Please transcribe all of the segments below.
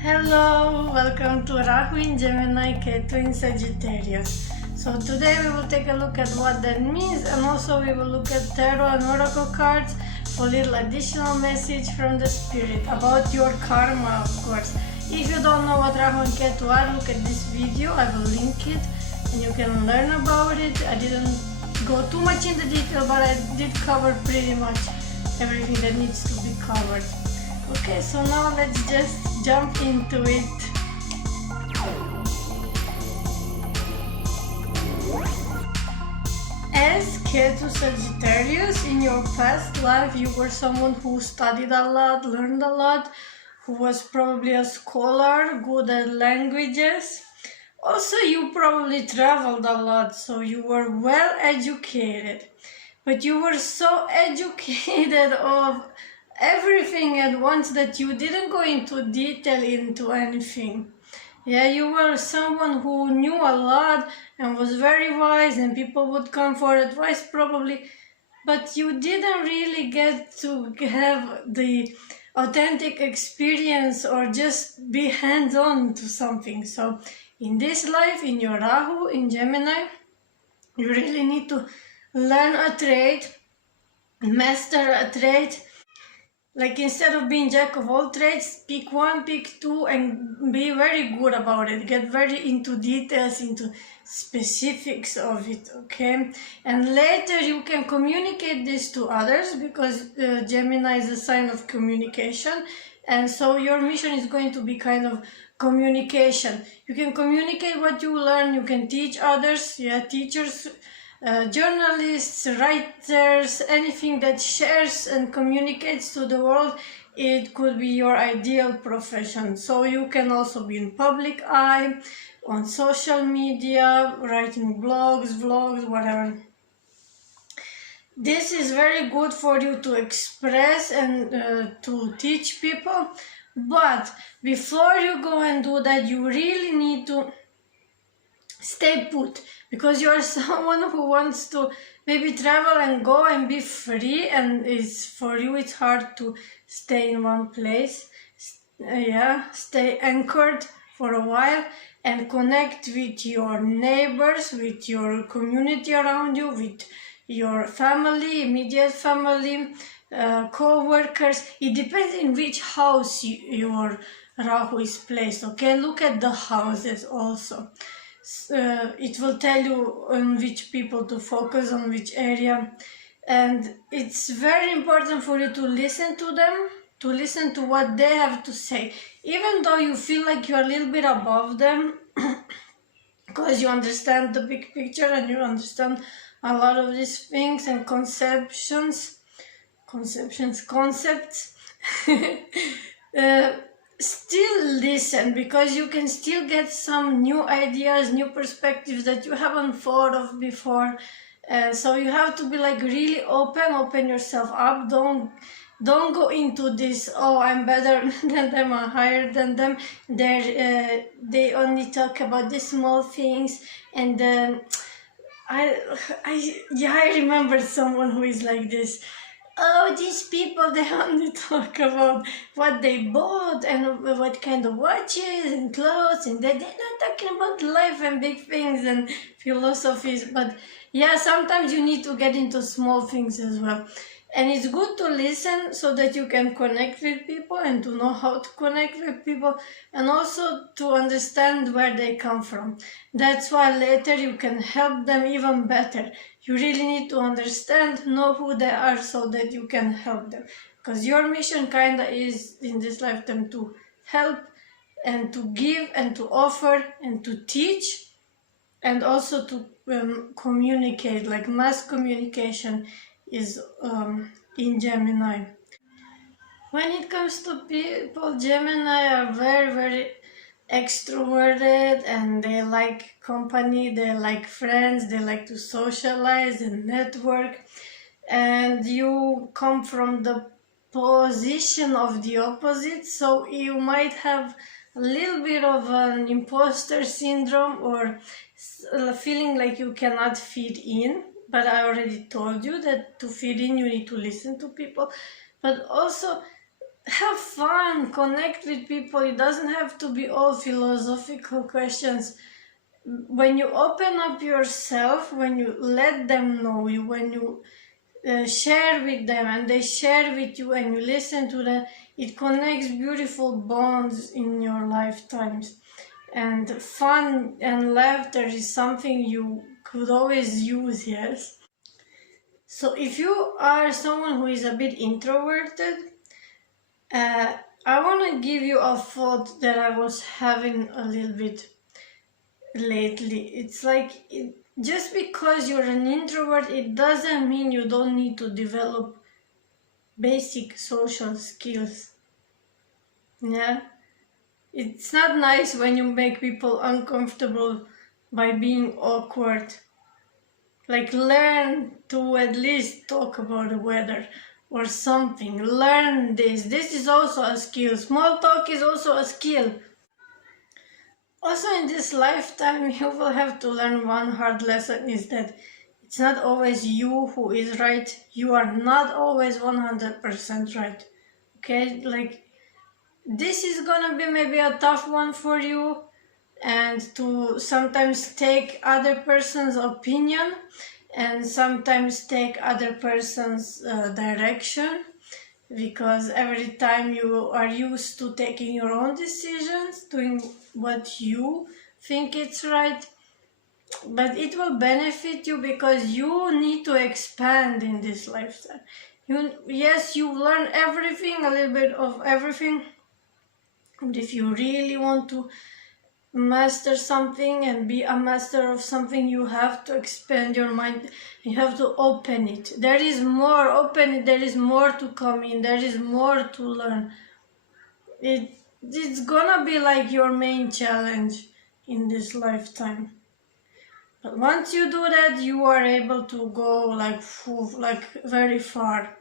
Hello, welcome to Rahu in Gemini, Ketu in Sagittarius. So today we will take a look at what that means, and also we will look at tarot and oracle cards for a little additional message from the spirit about your karma, of course. If you don't know what Rahu and Ketu are, look at this video, I will link it and you can learn about it. I didn't go too much into detail, but I did cover pretty much everything that needs to be covered. Okay, so now let's just jump into it. As Ketu Sagittarius, in your past life you were someone who studied a lot, learned a lot, who was probably a scholar, good at languages. Also, you probably traveled a lot, so you were well educated. But you were so educated of everything at once that you didn't go into detail into anything. Yeah, you were someone who knew a lot and was very wise, and people would come for advice probably, but you didn't really get to have the authentic experience or just be hands-on to something. So in this life, in your Rahu, in Gemini, you really need to learn a trade, master a trade. Like, instead of being jack of all trades, pick one, pick two, and be very good about it. Get very into details, into specifics of it, okay? And later you can communicate this to others, because Gemini is a sign of communication. And so your mission is going to be kind of communication. You can communicate what you learn, you can teach others, yeah, teachers, journalists, writers, anything that shares and communicates to the world, it could be your ideal profession. So you can also be in public eye, on social media, writing blogs, vlogs, whatever. This is very good for you to express and to teach people, but before you go and do that, you really need to stay put, because you are someone who wants to maybe travel and go and be free, and for you it's hard to stay in one place. Stay anchored for a while and connect with your neighbors, with your community around you, with your family, immediate family, co-workers. It depends in which house your Rahu is placed, okay? Look at the houses also. It will tell you on which people to focus, on which area, and it's very important for you to listen to them, to listen to what they have to say, even though you feel like you're a little bit above them, because you understand the big picture and you understand a lot of these things and concepts. Still listen, because you can still get some new ideas, new perspectives that you haven't thought of before. So you have to be like really open yourself up. Don't go into this, oh, I'm better than them, I'm higher than them, they only talk about the small things. And I remember someone who is like this. Oh, these people, they only talk about what they bought and what kind of watches and clothes, and they're not talking about life and big things and philosophies. But yeah, sometimes you need to get into small things as well. And it's good to listen so that you can connect with people and to know how to connect with people, and also to understand where they come from. That's why later you can help them even better. You really need to understand, know who they are, so that you can help them. Because your mission kinda is in this lifetime to help and to give and to offer and to teach, and also to communicate, like mass communication is in Gemini. When it comes to people, Gemini are very, very extroverted, and they like company, they like friends, they like to socialize and network. And you come from the position of the opposite, so you might have a little bit of an imposter syndrome, or feeling like you cannot fit in. But I already told you that to fit in you need to listen to people, but also have fun, connect with people. It doesn't have to be all philosophical questions. When you open up yourself, when you let them know you, when you share with them and they share with you and you listen to them, it connects beautiful bonds in your lifetimes. And fun and laughter is something you could always use, yes. So if you are someone who is a bit introverted, I want to give you a thought that I was having a little bit lately. It's like, just because you're an introvert, it doesn't mean you don't need to develop basic social skills. Yeah, it's not nice when you make people uncomfortable by being awkward. Like, learn to at least talk about the weather or something. Learn this. This is also a skill. Small talk is also a skill. Also, in this lifetime, you will have to learn one hard lesson, is that it's not always you who is right. You are not always 100% right. Okay, like, this is gonna be maybe a tough one for you, and to sometimes take other person's opinion and sometimes take other person's direction, because every time you are used to taking your own decisions, doing what you think it's right, but it will benefit you because you need to expand in this lifetime. Yes, you learn everything, a little bit of everything, but if you really want to master something and be a master of something, you have to expand your mind. You have to open it. There is more. Open it. There is more to come in. There is more to learn. It's gonna be like your main challenge in this lifetime. But once you do that, you are able to go like very far.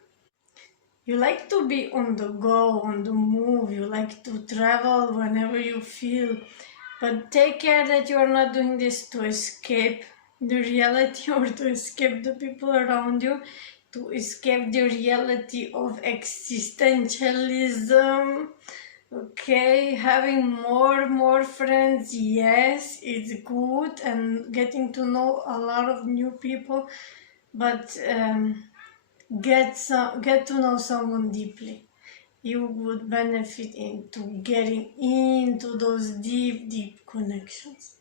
You like to be on the go, on the move. You like to travel whenever you feel. But take care that you are not doing this to escape the reality or to escape the people around you, to escape the reality of existentialism. Okay, having more friends, yes, it's good, and getting to know a lot of new people, but get to know someone deeply. You would benefit into getting into those deep connections.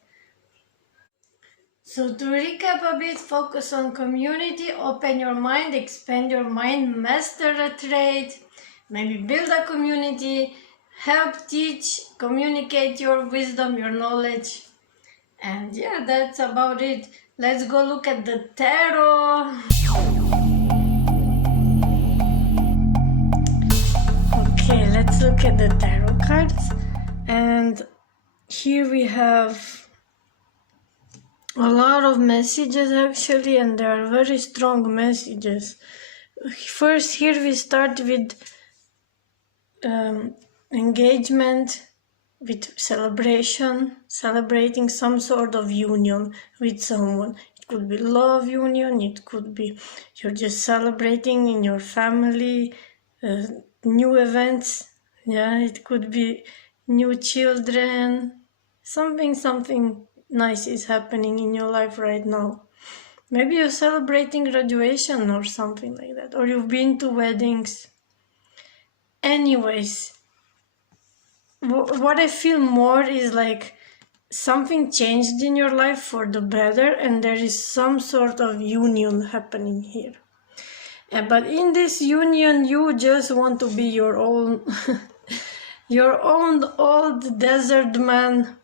So to recap a bit, focus on community, open your mind, expand your mind, master a trade, maybe build a community, help teach, communicate your wisdom, your knowledge. And yeah, that's about it. Let's go look at the tarot. Okay, let's look at the tarot cards. And here we have a lot of messages actually, and they are very strong messages. First, here we start with engagement, with celebration, celebrating some sort of union with someone. It could be love union, it could be you're just celebrating in your family, new events, yeah, it could be new children, something nice is happening in your life right now. Maybe you're celebrating graduation or something like that, or you've been to weddings. Anyways, what I feel more is like something changed in your life for the better, and there is some sort of union happening here. But in this union, you just want to be your own your own old desert man,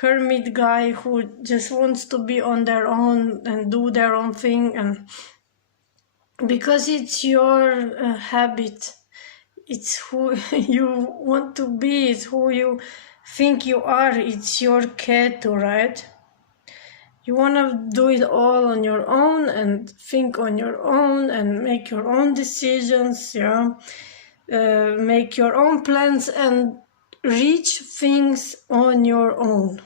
hermit guy who just wants to be on their own and do their own thing, and because it's your habit, it's who you want to be, it's who you think you are, it's your Ketu, right? You want to do it all on your own and think on your own and make your own decisions, yeah, make your own plans and reach things on your own.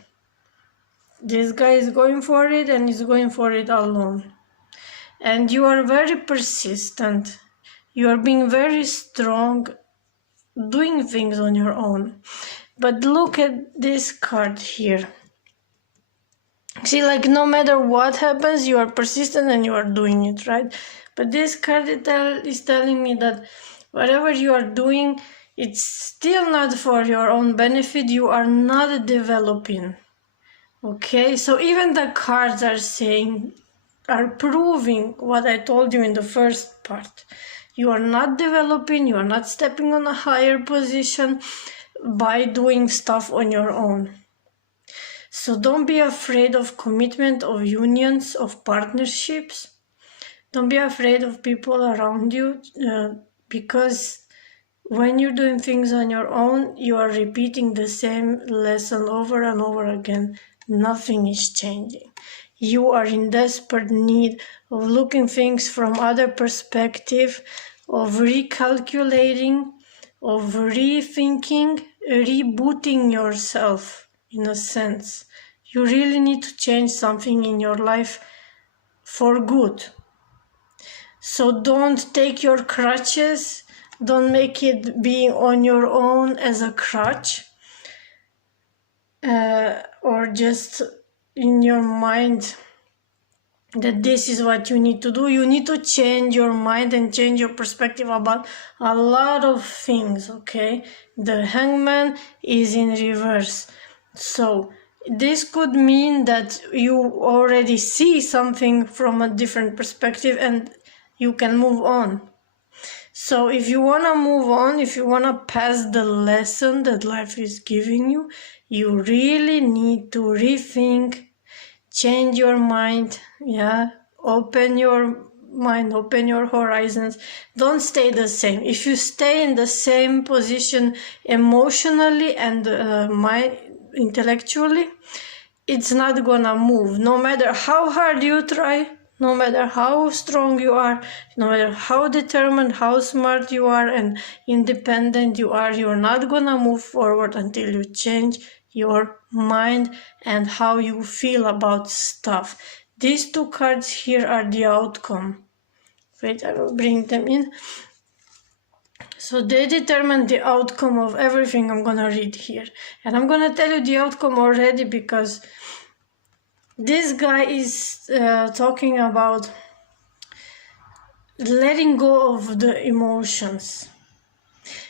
This guy is going for it, and he's going for it alone. And you are very persistent. You are being very strong doing things on your own. But look at this card here. See, like, no matter what happens, you are persistent and you are doing it, right? But this card is telling me that whatever you are doing, it's still not for your own benefit. You are not developing. Okay, so even the cards are proving what I told you in the first part. You are not developing, you are not stepping on a higher position by doing stuff on your own. So don't be afraid of commitment, of unions, of partnerships. Don't be afraid of people around you, because when you're doing things on your own, you are repeating the same lesson over and over again. Nothing is changing. You are in desperate need of looking things from other perspective, of recalculating, of rethinking, rebooting yourself in a sense. You really need to change something in your life for good. So don't take your crutches, don't make it being on your own as a crutch, or just in your mind that this is what you need to do. You need to change your mind and change your perspective about a lot of things, okay? The Hangman is in reverse. So this could mean that you already see something from a different perspective and you can move on. So if you want to move on, if you want to pass the lesson that life is giving you, you really need to rethink, change your mind, yeah, open your mind, open your horizons. Don't stay the same. If you stay in the same position emotionally and intellectually, it's not gonna move. No matter how hard you try, no matter how strong you are, no matter how determined, how smart you are and independent you are, you're not gonna move forward until you change your mind and how you feel about stuff. These two cards here are the outcome. Wait, I will bring them in. So they determine the outcome of everything I'm gonna read here. And I'm gonna tell you the outcome already because this guy is talking about letting go of the emotions.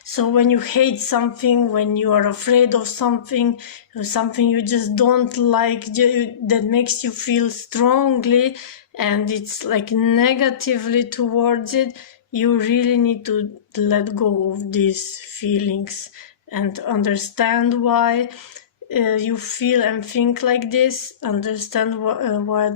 So when you hate something, when you are afraid of something, something you just don't like, that makes you feel strongly and it's like negatively towards it, you really need to let go of these feelings and understand why you feel and think like this, understand why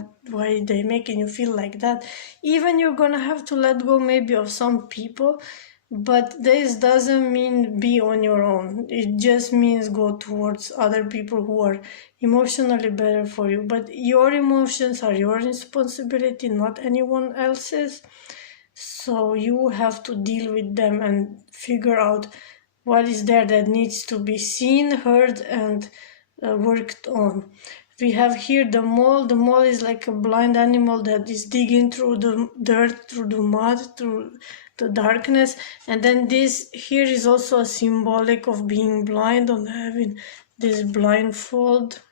they're making you feel like that. Even you're gonna have to let go maybe of some people, but this doesn't mean be on your own. It just means go towards other people who are emotionally better for you. But your emotions are your responsibility, not anyone else's. So you have to deal with them and figure out what is there that needs to be seen, heard, and worked on. We have here the mole. The mole is like a blind animal that is digging through the dirt, through the mud, through the darkness. And then this here is also a symbolic of being blind, on having this blindfold.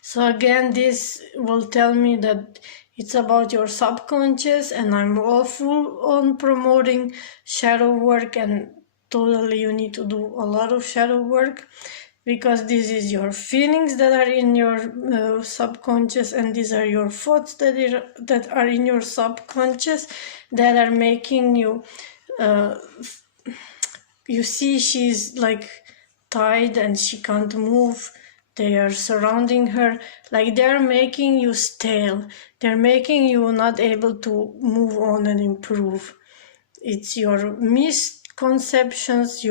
So again, this will tell me that it's about your subconscious, and I'm all full on promoting shadow work, and totally you need to do a lot of shadow work because this is your feelings that are in your subconscious, and these are your thoughts that are in your subconscious that are making you you see she's like tied and she can't move. They are surrounding her, like they're making you stale. They're making you not able to move on and improve. It's your misconceptions,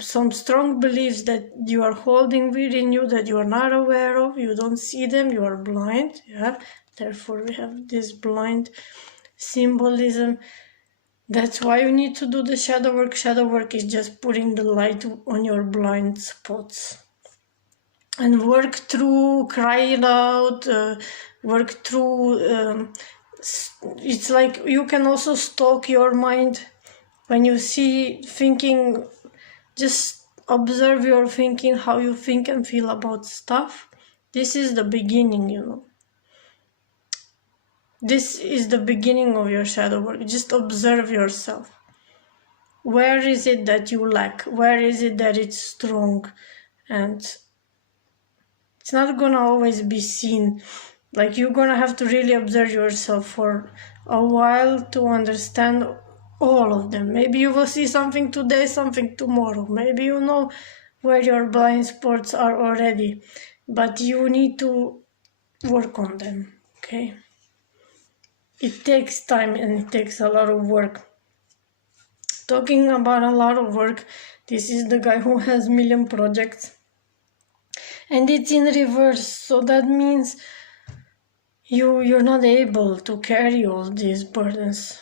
some strong beliefs that you are holding within you that you are not aware of. You don't see them, you are blind. Yeah, therefore we have this blind symbolism. That's why you need to do the shadow work. Shadow work is just putting the light on your blind spots. And work through, cry it out, work through. It's like you can also stalk your mind when you see thinking, just observe your thinking, how you think and feel about stuff. This is the beginning, you know. This is the beginning of your shadow work. Just observe yourself. Where is it that you lack? Where is it that it's strong? And it's not gonna always be seen. Like, you're gonna have to really observe yourself for a while to understand all of them. Maybe you will see something today, something tomorrow. Maybe you know where your blind spots are already, but you need to work on them, okay? It takes time and it takes a lot of work. Talking about a lot of work, this is the guy who has million projects. And it's in reverse, so that means you're not able to carry all these burdens.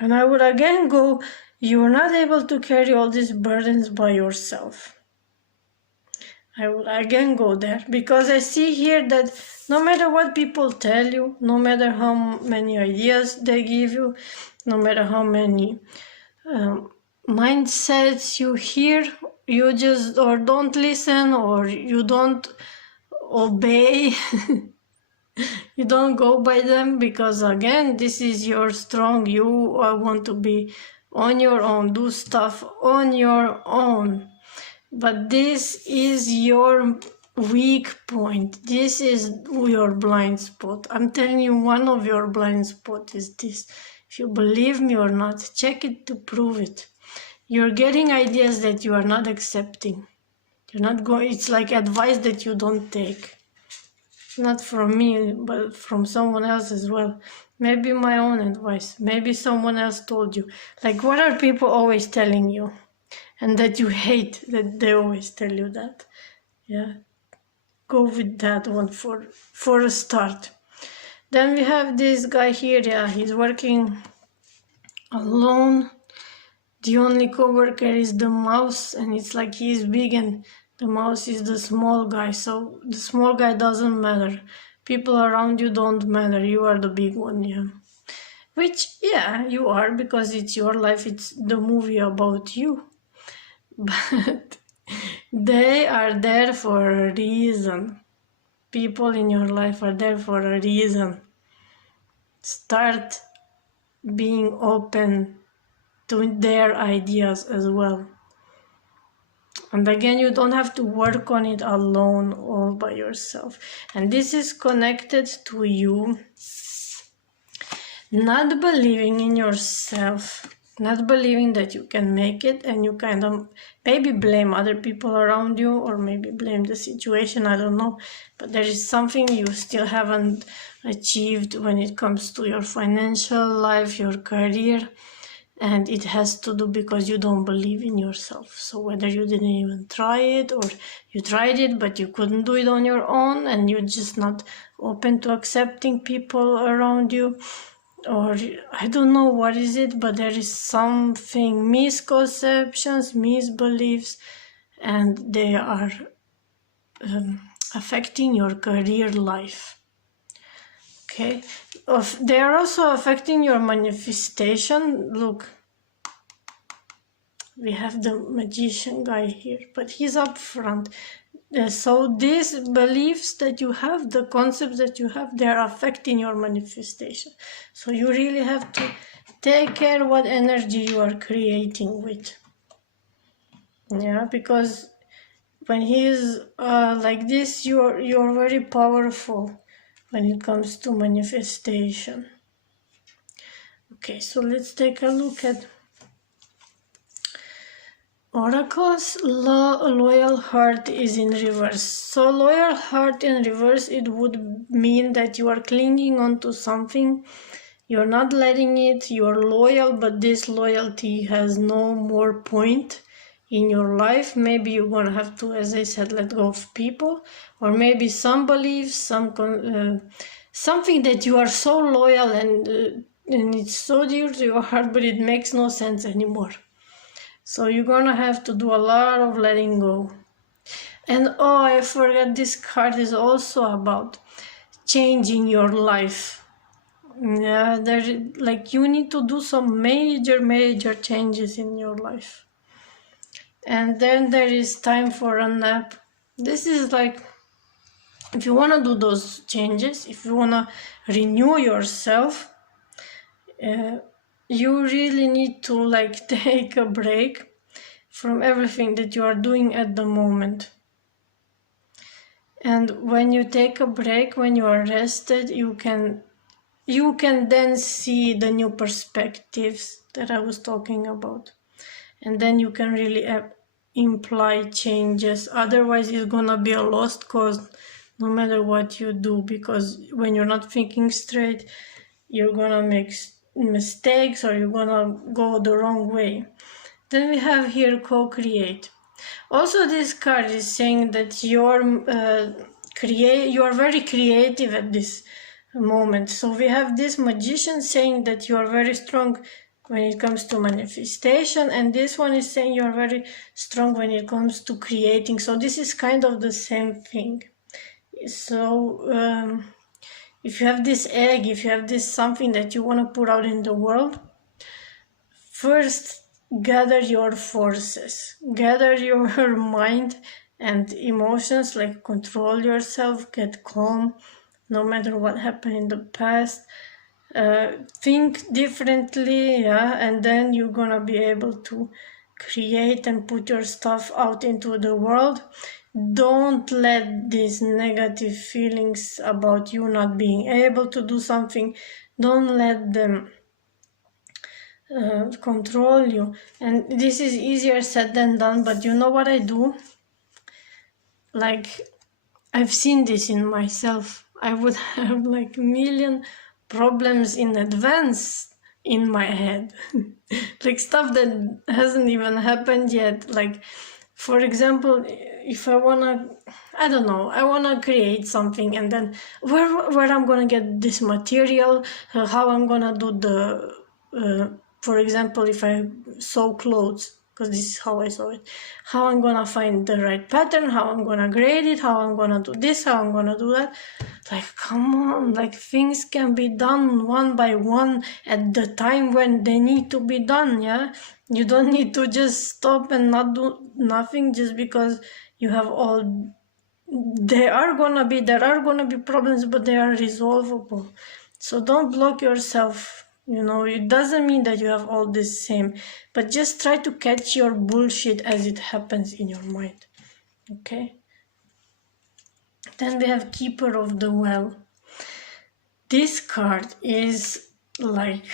And I would again go, you're not able to carry all these burdens by yourself. I would again go there, because I see here that no matter what people tell you, no matter how many ideas they give you, no matter how many mindsets you hear, you just or don't listen, or you don't obey. You don't go by them, because again, this is your strong. You want to be on your own, do stuff on your own. But this is your weak point. This is your blind spot. I'm telling you, one of your blind spots is this. If you believe me or not, check it to prove it. You're getting ideas that you are not accepting. You're not going. It's like advice that you don't take. Not from me, but from someone else as well. Maybe my own advice. Maybe someone else told you. Like, what are people always telling you? And that you hate, that they always tell you that. Yeah. Go with that one for a start. Then we have this guy here. Yeah, he's working alone. The only co-worker is the mouse, and it's like he's big and the mouse is the small guy, so the small guy doesn't matter. People around you don't matter. You are the big one, yeah. Which, yeah, you are, because it's your life. It's the movie about you. But they are there for a reason. People in your life are there for a reason. Start being open to their ideas as well. And again, you don't have to work on it alone, all by yourself. And this is connected to you not believing in yourself, not believing that you can make it, and you kind of maybe blame other people around you, or maybe blame the situation, I don't know. But there is something you still haven't achieved when it comes to your financial life, your career. And it has to do because you don't believe in yourself. So whether you didn't even try it, or you tried it but you couldn't do it on your own, and you're just not open to accepting people around you, or I don't know what is it, but there is something, misconceptions, misbeliefs, and they are affecting your career life. Okay, they are also affecting your manifestation. Look, we have the magician guy here, but he's up front. So these beliefs that you have, the concepts that you have, they are affecting your manifestation. So you really have to take care what energy you are creating with. Yeah, because when he is like this, you're very powerful when it comes to manifestation. Okay, so let's take a look at oracles. Loyal heart is in reverse. So loyal heart in reverse, it would mean that you are clinging on to something. You're not letting it. You're loyal, but this loyalty has no more point in your life. Maybe you're gonna have to, as I said, let go of people, or maybe some beliefs, something that you are so loyal and it's so dear to your heart, but it makes no sense anymore. So you're gonna have to do a lot of letting go. And oh, I forgot, this card is also about changing your life. Yeah, like you need to do some major changes in your life. And then there is time for a nap. This is like, if you want to do those changes, if you want to renew yourself, you really need to like take a break from everything that you are doing at the moment. And when you take a break, when you are rested, you can then see the new perspectives that I was talking about. And then you can really imply changes. Otherwise, it's gonna be a lost cause no matter what you do, because when you're not thinking straight, you're gonna make mistakes or you're gonna go the wrong way. Then we have here co-create. Also, this card is saying that you are very creative at this moment. So we have this magician saying that you are very strong when it comes to manifestation, and this one is saying you're very strong when it comes to creating. So this is kind of the same thing. So if you have this egg, if you have this something that you want to put out in the world, first gather your forces, gather your mind and emotions, like control yourself, get calm no matter what happened in the past. Think differently, yeah, and then you're gonna be able to create and put your stuff out into the world. Don't let these negative feelings about you not being able to do something, don't let them control you. And this is easier said than done, but you know what I do? Like, I've seen this in myself. I would have like a million problems in advance in my head. Like stuff that hasn't even happened yet. Like, for example, if I wanna create something, and then where I'm gonna get this material, how I'm gonna do the, for example, if I sew clothes, because this is how I saw it, how I'm gonna find the right pattern, how I'm gonna grade it, how I'm gonna do this, how I'm gonna do that. Like, come on, like things can be done one by one at the time when they need to be done, yeah? You don't need to just stop and not do nothing just because you have all... There are gonna be problems, but they are resolvable. So don't block yourself. You know, it doesn't mean that you have all this same, but just try to catch your bullshit as it happens in your mind. Okay? Then we have Keeper of the Well. This card is like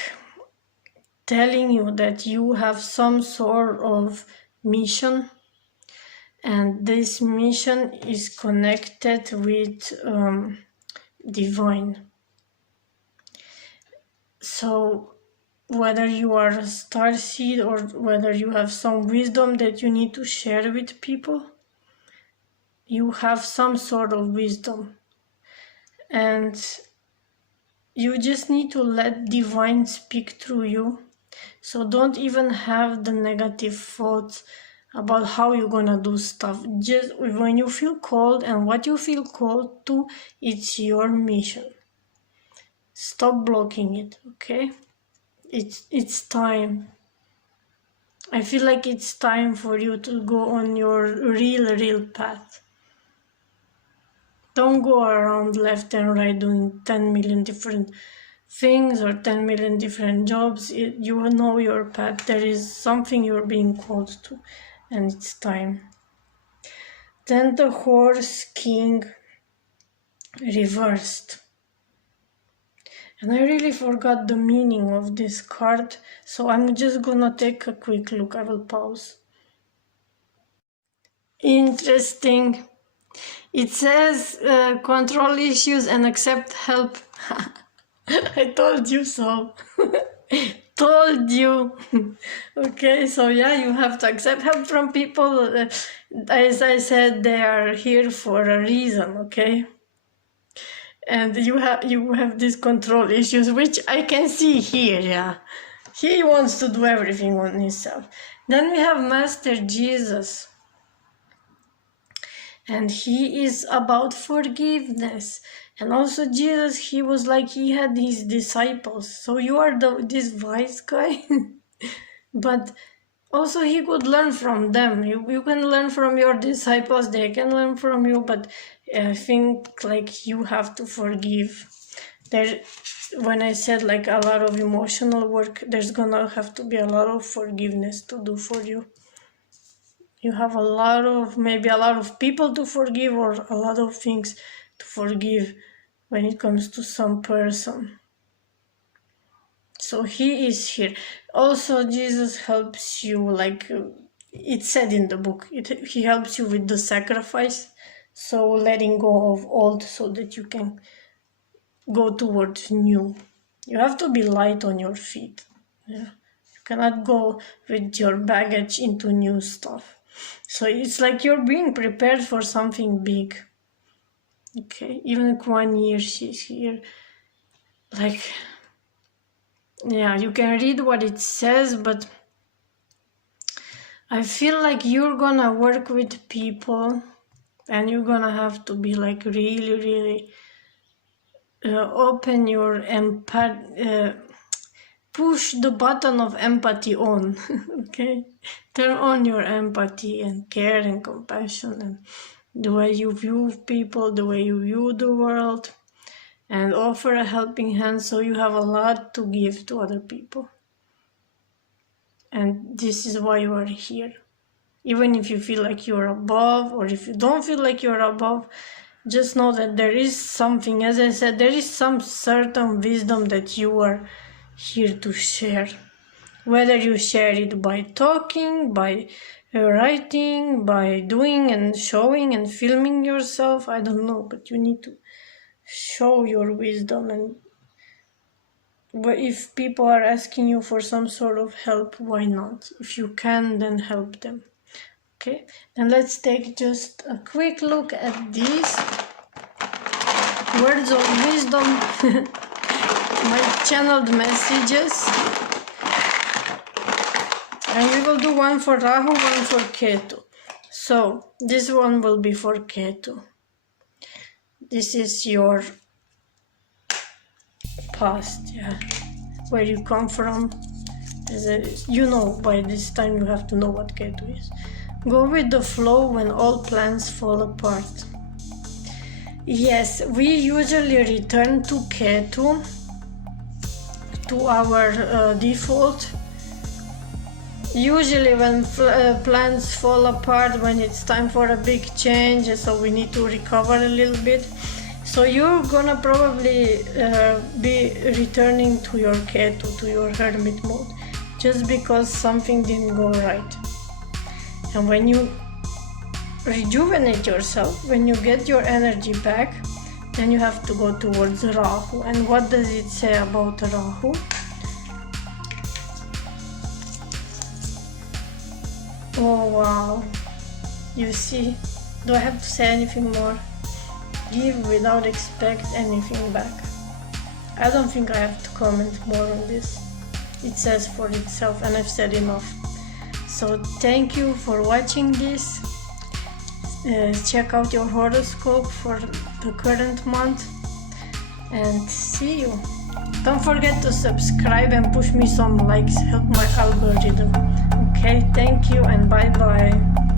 telling you that you have some sort of mission, and this mission is connected with divine. So whether you are a starseed or whether you have some wisdom that you need to share with people, you have some sort of wisdom, and you just need to let divine speak through you. So don't even have the negative thoughts about how you're gonna do stuff. Just when you feel called and what you feel called to, it's your mission. Stop blocking it, okay? It's time. I feel like it's time for you to go on your real path. Don't go around left and right doing 10 million different things or 10 million different jobs. You know your path. There is something you're being called to, and it's time. Then the Horse King reversed. And I really forgot the meaning of this card, so I'm just gonna take a quick look. I will pause. Interesting. It says control issues and accept help. I told you so. Told you. Okay, so yeah, you have to accept help from people. As I said, they are here for a reason, okay? And you have these control issues, which I can see here, yeah. He wants to do everything on himself. Then we have Master Jesus. and he is about forgiveness. And also Jesus, he was like, he had his disciples, so you are this wise guy. But also he could learn from them. You can learn from your disciples, they can learn from you, but I think like you have to forgive. When I said like a lot of emotional work, there's gonna have to be a lot of forgiveness to do for you. You have maybe a lot of people to forgive, or a lot of things to forgive when it comes to some person. So he is here. Also, Jesus helps you, like it said in the book, he helps you with the sacrifice. So letting go of old so that you can go towards new. You have to be light on your feet. Yeah. You cannot go with your baggage into new stuff. So it's like you're being prepared for something big. Okay, even Kuan Yin, she's here. Like, yeah, you can read what it says, but I feel like you're gonna work with people and you're gonna have to be like really, really open your empathy, push the button of empathy on. Okay, turn on your empathy and care and compassion and the way you view people, the way you view the world, and offer a helping hand, so you have a lot to give to other people. And this is why you are here. Even if you feel like you're above, or if you don't feel like you're above, just know that there is something, as I said, there is some certain wisdom that you are here to share. Whether you share it by talking, by writing, by doing and showing and filming yourself, I don't know, but you need to show your wisdom. And if people are asking you for some sort of help, why not? If you can, then help them. Okay, and let's take just a quick look at these words of wisdom, my channeled messages. And we will do one for Rahu, one for Ketu. So this one will be for Ketu. This is your past, yeah, where you come from. You know, by this time you have to know what Ketu is. Go with the flow when all plans fall apart. Yes, we usually return to Ketu, to our default. Usually when plans fall apart, when it's time for a big change, so we need to recover a little bit. So you're gonna probably be returning to your Ketu, to your hermit mode, just because something didn't go right. And when you rejuvenate yourself, when you get your energy back, then you have to go towards Rahu. And what does it say about Rahu? Oh wow, you see, do I have to say anything more? Give without expect anything back. I don't think I have to comment more on this. It says for itself, and I've said enough. So thank you for watching this. Check out your horoscope for the current month and see you. Don't forget to subscribe and push me some likes, help my algorithm. Okay, thank you and bye bye.